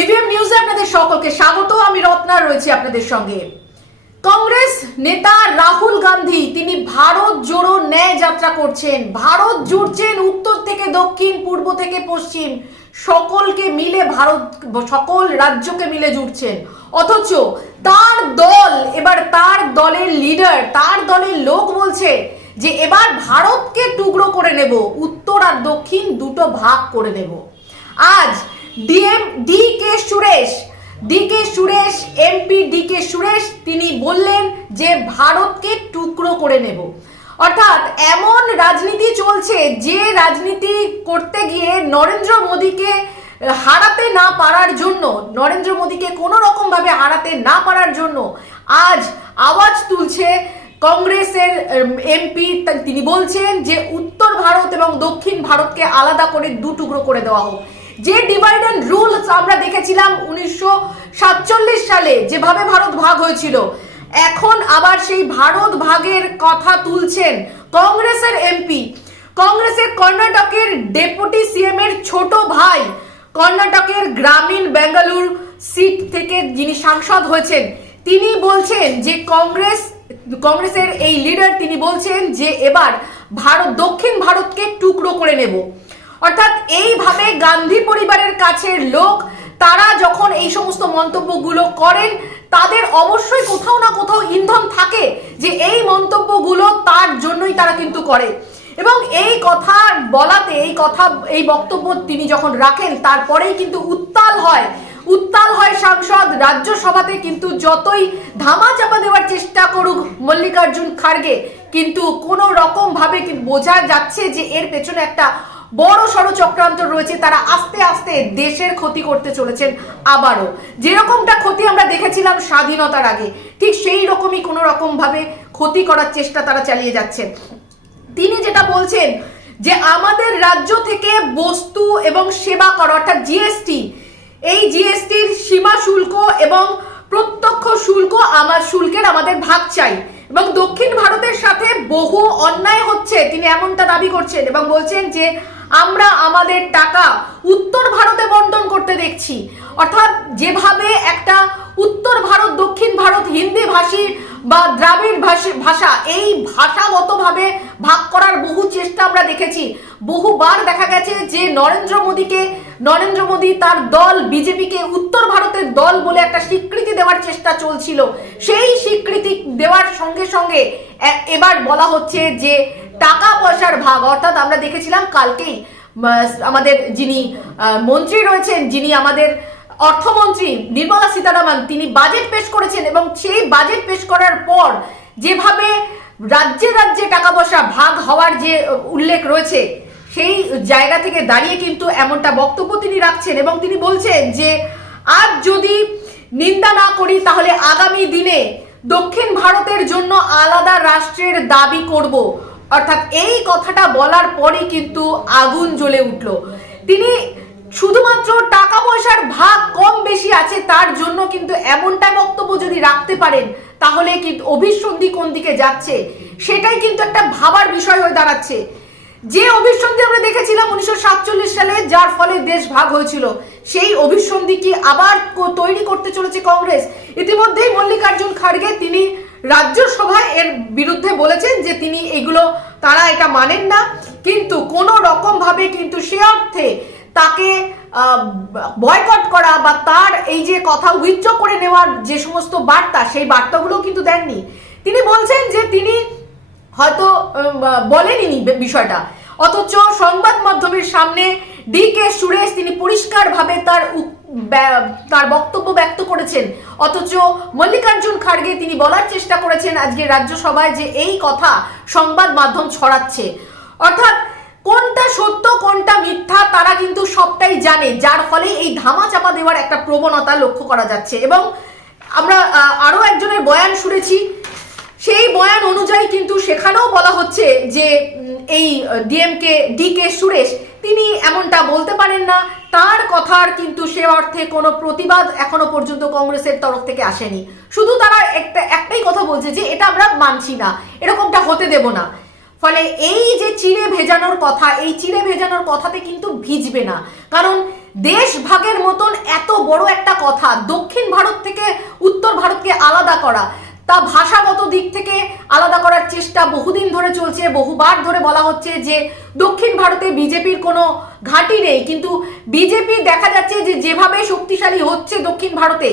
EVM নিউজে আপনাদের সকলকে স্বাগত। আমি রত্না, রয়েছি আপনাদের সঙ্গে। কংগ্রেস নেতা রাহুল গান্ধী, তিনি ভারত জোড়ো ন্যায় যাত্রা করছেন। ভারত জুড়ছেন উত্তর থেকে দক্ষিণ, পূর্ব থেকে পশ্চিম। সকলকে মিলে ভারত, সকল রাজ্যকে মিলে জুড়ছেন। অথচ তার দল, এবার তার দলের লিডার, তার দলের লোক বলছে যে, এবার ভারতকে টুকরো করে নেব। উত্তর আর দক্ষিণ দুটো ভাগ করে নেব। আজ DM D K Suresh D K Suresh MP D K Suresh তিনি বললেন যে ভারতকে টুকরো করে নেব। অর্থাৎ এমন রাজনীতি চলছে যে রাজনীতি করতে গিয়ে নরেন্দ্র মোদীকে হারাতে না পারার জন্য, নরেন্দ্র মোদীকে কোনো রকম ভাবে হারাতে না পারার জন্য আজ আওয়াজ তুলছে কংগ্রেসের এমপি তিনি বলছেন যে উত্তর ভারত এবং দক্ষিণ ভারতকে আলাদা করে দু টুকরো করে দেওয়া হোক। যে ডিভাইড অ্যান্ড রুল আমরা দেখেছিলাম উনিশশো সাতচল্লিশ সালে, যেভাবে ভারত ভাগ হয়েছিল, এখন আবার সেই ভারত ভাগের কথা তুলছেন কংগ্রেসের এমপি কংগ্রেসের কর্ণাটকের ডেপুটি সিএম এর ছোট ভাই, কর্ণাটকের গ্রামীণ বেঙ্গালুর সিট থেকে যিনি সাংসদ হয়েছেন, তিনি বলছেন যে কংগ্রেস, কংগ্রেসের এই লিডার তিনি বলছেন যে এবার ভারত, দক্ষিণ ভারতকে টুকরো করে নেব। অর্থাৎ এইভাবে গান্ধী পরিবারের কাছের লোক, তারা যখন এই সমস্ত মন্তব্যগুলো করেন, তাদের অবশ্যই কোথাও না কোথাও ইন্ধন থাকে যে এই মন্তব্যগুলো তার জন্যই তারা কিন্তু করে। এবং এই কথা বলাতে, এই কথা, এই বক্তব্য তিনি যখন রাখেন, তারপরেই কিন্তু উত্তাল হয়। উত্তাল হয় সাংসদ রাজ্যসভাতে কিন্তু যতই ধামা চাপা দেওয়ার চেষ্টা করুক মল্লিকার্জুন খাড়গে কিন্তু কোনো রকম ভাবে কি বোঝা যাচ্ছে যে এর পেছনে একটা বড় সড় চক্রান্ত রয়েছে, তারা আস্তে আস্তে দেশের ক্ষতি করতে চলেছেন আবারও। যেরকমটা ক্ষতি আমরা দেখেছিলাম স্বাধীনতার আগে, ঠিক সেই রকমই কোনো রকম ভাবে ক্ষতি করার চেষ্টা তারা চালিয়ে যাচ্ছেন। তিনি যেটা বলছেন যে, আমাদের রাজ্য থেকে বস্তু এবং সেবা কর, অর্থাৎ জিএসটি, এই জিএসটির সীমা শুল্ক এবং প্রত্যক্ষ শুল্ক আমার শুল্কের আমাদের ভাগ চাই। এবং দক্ষিণ ভারতের সাথে বহু অন্যায় হচ্ছে, তিনি এমনটা দাবি করছেন এবং বলছেন যে আমরা আমাদের টাকা উত্তর ভারতে বন্টন করতে দেখছি। অর্থাৎ যেভাবে একটা উত্তর ভারত, দক্ষিণ ভারত, হিন্দি ভাষী বা দ্রাবিড় ভাষী- ভাষা এই ভাষাগতভাবে ভাগ করার বহু চেষ্টা আমরা দেখেছি। বহুবার দেখা গেছে যে নরেন্দ্র মোদীকে, নরেন্দ্র মোদী তার দল, বিজেপিকে উত্তর ভারতের দল বলে একটা স্বীকৃতি দেওয়ার চেষ্টা চলছিল। সেই স্বীকৃতি দেওয়ার সঙ্গে সঙ্গে এবার বলা হচ্ছে যে টাকা পয়সার ভাগ। অর্থাৎ আমরা দেখেছিলাম কালকেই আমাদের যিনি মন্ত্রী রয়েছেন, যিনি আমাদের অর্থমন্ত্রী নির্মলা সীতারামন, তিনি বাজেট পেশ করেছেন এবং সেই বাজেট পেশ করার পর যেভাবে রাজ্যে রাজ্যে টাকা পয়সা ভাগ হওয়ার যে উল্লেখ রয়েছে, সেই জায়গা থেকে দাঁড়িয়ে কিন্তু এমনটা বক্তব্য তিনি রাখছেন এবং তিনি বলছেন যে, আজ যদি নিন্দা না করি, তাহলে আগামী দিনে দক্ষিণ ভারতের জন্য আলাদা রাষ্ট্রের দাবি করব। অর্থাৎ এই কথাটা বলার পরে কিন্তু আগুন জ্বলে উঠল। তিনি শুধুমাত্র টাকা পয়সার ভাগ কম বেশি আছে, তার জন্য কিন্তু এমনটা বক্তব্য যদি রাখতে পারেন, তাহলে কিন্তু অভিসন্ধি কোন দিকে যাচ্ছে, সেটাই কিন্তু একটা ভাবার বিষয় হয়ে দাঁড়াচ্ছে। যে অভিসন্ধি আমরা দেখেছিলাম উনিশশো সাতচল্লিশ সালে, যার ফলে দেশ ভাগ হয়েছিল, সেই অভিসন্ধি কি আবার তৈরি করতে চলেছে কংগ্রেস? ইতিমধ্যেই মল্লিকার্জুন খাড়গে তিনি রাজ্যসভায় এর বিরুদ্ধে বলেছেন যে তিনি এগুলো, তারা এটা মানেন না। কিন্তু কোনো রকমভাবে কিন্তু সে অর্থে তাকে বয়কট করা বা তার এই যে কথা উইথড্র করে নেওয়ার যে সমস্ত বার্তা, সেই বার্তাগুলো কিন্তু দেননি। তিনি বলছেন যে তিনি হয়তো বলেনি বিষয়টা। অথচ সংবাদ মাধ্যমের সামনে ডি কে সুরেশ তিনি পরিষ্কারভাবে তার তার বক্তব্য ব্যক্ত করেছেন। অথচ মল্লিকার্জুন খাড়গে তিনি বলার চেষ্টা করেছেন আজকে রাজ্যসভায় যে এই কথা সংবাদ মাধ্যম ছড়াচ্ছে। অর্থাৎ কোনটা সত্য কোনটা মিথ্যা তারা কিন্তু সবটাই জানে। যার ফলে এই ধামা চাপা দেওয়ার একটা প্রবণতা লক্ষ্য করা যাচ্ছে। এবং আমরা আহ, আরও একজনের বয়ান শুনেছি। সেই বয়ান অনুযায়ী কিন্তু সেখানেও বলা হচ্ছে যে এই ডিএমকে ডি কে সুরেশ, তিনি এমনটা বলতে পারেন না। তার কথার কিন্তু সে অর্থে কোনো প্রতিবাদ এখনও পর্যন্ত কংগ্রেসের তরফ থেকে আসেনি। শুধু তারা একটা, একটাই কথা বলছে যে, এটা আমরা মানছি না। এরকমটা হতে দেব না। ফলে এই যে চিড়ে ভেজানোর কথা, এই চিড়ে ভেজানোর কথাতে কিন্তু ভিজবে না। কারণ দেশ ভাগের মতন এত বড় একটা কথা, দক্ষিণ ভারত থেকে উত্তর ভারতকে আলাদা করা তা ভাষাগত দিক থেকে আলাদা করার চেষ্টা বহুদিন ধরে চলছে। বহুবার ধরে বলা হচ্ছে যে দক্ষিণ ভারতে বিজেপির কোনো ঘাঁটি নেই। কিন্তু বিজেপি দেখা যাচ্ছে যে যেভাবে শক্তিশালী হচ্ছে দক্ষিণ ভারতে,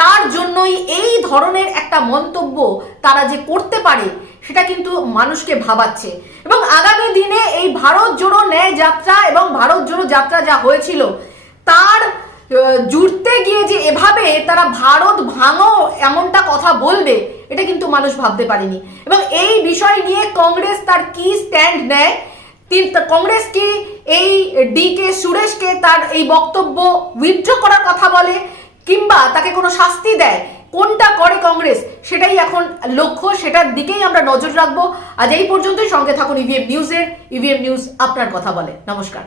তার জন্যই এই ধরনের একটা মন্তব্য তারা যে করতে পারে, সেটা কিন্তু মানুষকে ভাবাচ্ছে। এবং আগামী দিনে এই ভারত জোড়ো ন্যায় যাত্রা এবং ভারত জোড়ো যাত্রা যা হয়েছিল, তার জুড়তে গিয়ে যে এভাবে তারা ভারত ভাঙো এমনটা কথা বলবে, এটা কিন্তু মানুষ ভাবতে পারেনি। এবং এই বিষয় নিয়ে কংগ্রেস তার কি স্ট্যান্ড নেয়? কংগ্রেস কি এই ডি কে সুরেশকে তার এই বক্তব্য উইথড্র করার কথা বলে, কিংবা তাকে কোনো শাস্তি দেয়? কোনটা করে কংগ্রেস? সেটাই এখন লক্ষ্য, সেটার দিকেই আমরা নজর রাখব। আজ এই পর্যন্তই, সঙ্গে থাকুন ইভিএম নিউজের ইভিএম নিউজ আপনার কথা বলে। নমস্কার।